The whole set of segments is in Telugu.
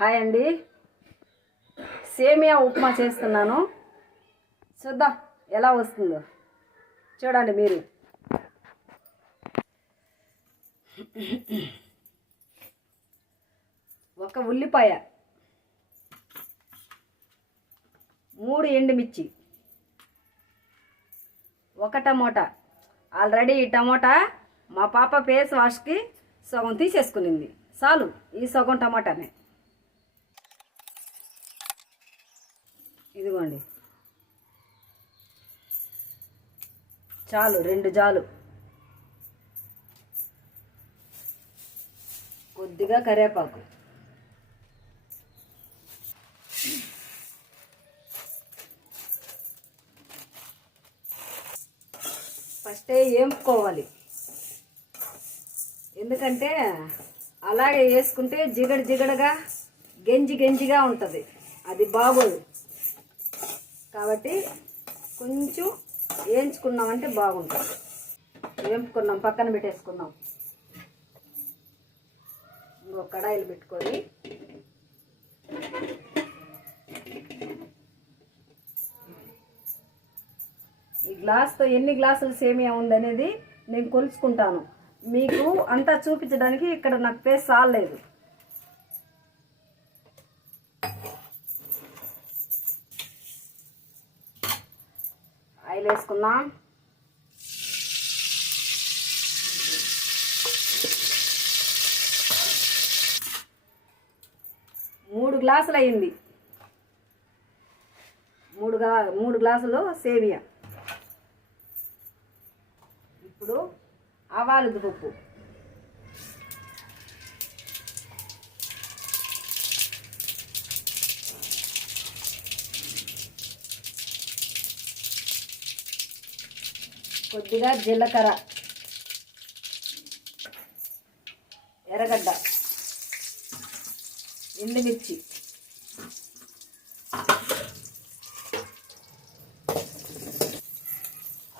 హాయ్ అండి. సేమియా ఉప్మా చేస్తున్నాను. చూద్దాం ఎలా వస్తుందో. చూడండి మీరు. ఒక ఉల్లిపాయ. మూడు ఎండుమిర్చి. ఒక టమోటా. ఆల్రెడీ ఈ టమోటా మా పాప ఫేస్ వాష్కి సగం తీసేసుకునింది. చాలు ఈ సగం టమాటానే. ఇదిగోండి. చాలు రెండు జాలు. కొద్దిగా కరివేపాకు. ఫస్టే ఏంపుకోవాలి ఎందుకంటే అలాగే వేసుకుంటే జిగడ జిగడగా గెంజి గెంజిగా ఉంటుంది. అది బాగోదు. కాబట్టి కొంచెం వేయించుకున్నామంటే బాగుంటుంది. వేంపుకున్నాం పక్కన పెట్టేసుకున్నాం ఇంకో కడాయిలు పెట్టుకొని. ఈ గ్లాస్తో ఎన్ని గ్లాసులు సేమియా ఉందనేది నేను కొలుచుకుంటాను. మీకు అంతా చూపించడానికి ఇక్కడ నాకు పేస్ సాలేదు ఆయిల్ వేసుకుందాం. మూడు గ్లాసులు అయింది మూడు గ్లా మూడు గ్లాసులు సేమియా. ఇప్పుడు ఆవాలు పప్పు కొద్దిగా జీలకర్ర. ఎర్రగడ్డ. ఎండుమిర్చి.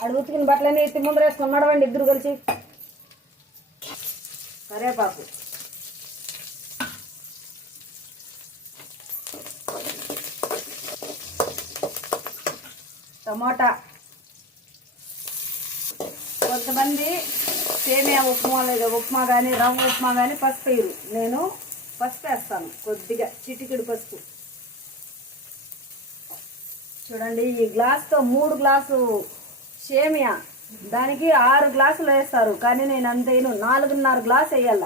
ఆడు ఉతికిన బట్టలన్నీ ఎత్తి ముందర వేసుకున్నాడు అండి ఇద్దరు కలిసి. కరేపాకు టమాటా. కొంతమంది సేమియా ఉప్మా లేదా ఉప్మా కానీ రవ్వ ఉప్మా కానీ పసుపు వేయరు. నేను పసుపు వేస్తాను కొద్దిగా చిటికెడు పసుపు. చూడండి ఈ గ్లాస్తో మూడు గ్లాసు సేమియా. దానికి ఆరు గ్లాసులు వేస్తారు. కానీ నేను అంతేను నాలుగున్నర గ్లాస్ వేయాల.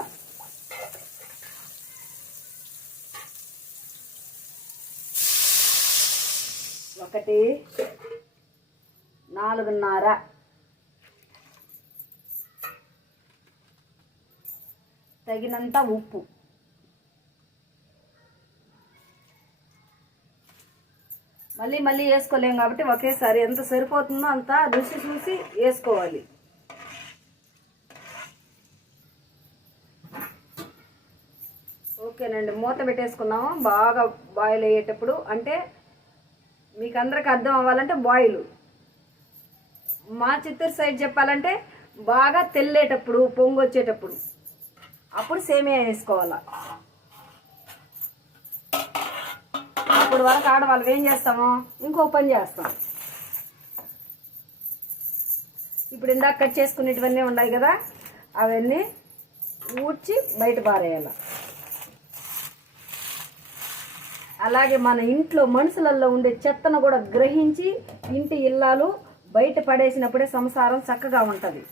ఒకటి నాలుగున్నర. తగినంత ఉప్పు. మళ్ళీ మళ్ళీ వేసుకోలేం కాబట్టి ఒకేసారి ఎంత సరిపోతుందో అంత రుచి చూసి వేసుకోవాలి. ఓకేనండి మూత పెట్టేసుకున్నాము. బాగా బాయిల్ అయ్యేటప్పుడు అంటే మీకు అందరికి అర్థం అవ్వాలంటే బాయిల్ మా చిత్తూరు సైడ్ చెప్పాలంటే బాగా తెల్లేటప్పుడు పొంగు వచ్చేటప్పుడు అప్పుడు సేమియా వేసుకోవాలి. అప్పుడు వరకు ఆడవాళ్ళు ఏం చేస్తాము? ఇంకో పని చేస్తాం. ఇప్పుడు ఇందాక కట్ చేసుకునేటివన్నీ ఉన్నాయి కదా అవన్నీ ఊడ్చి బయట పారేయాలి. అలాగే మన ఇంట్లో మనుషులలో ఉండే చెత్తను కూడా గ్రహించి ఇంటి ఇల్లాలు బయట పడేసినప్పుడే సంసారం చక్కగా ఉంటుంది.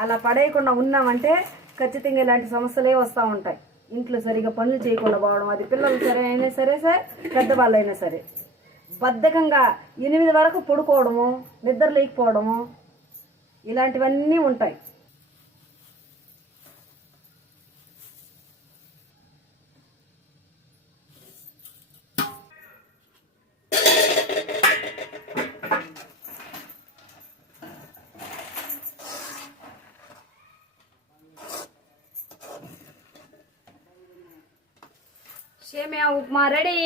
అలా పడేయకుండా ఉన్నామంటే ఖచ్చితంగా ఇలాంటి సమస్యలే వస్తూ ఉంటాయి. ఇంట్లో సరిగా పనులు చేయకుండా పోవడం అది పిల్లలు సరే అయినా సరే సరే పెద్దవాళ్ళు అయినా సరే. బద్ధకంగా ఎనిమిది వరకు పడుకోవడము నిద్ర లేకపోవడము ఇలాంటివన్నీ ఉంటాయి. సేమియా ఉప్మా రెడీ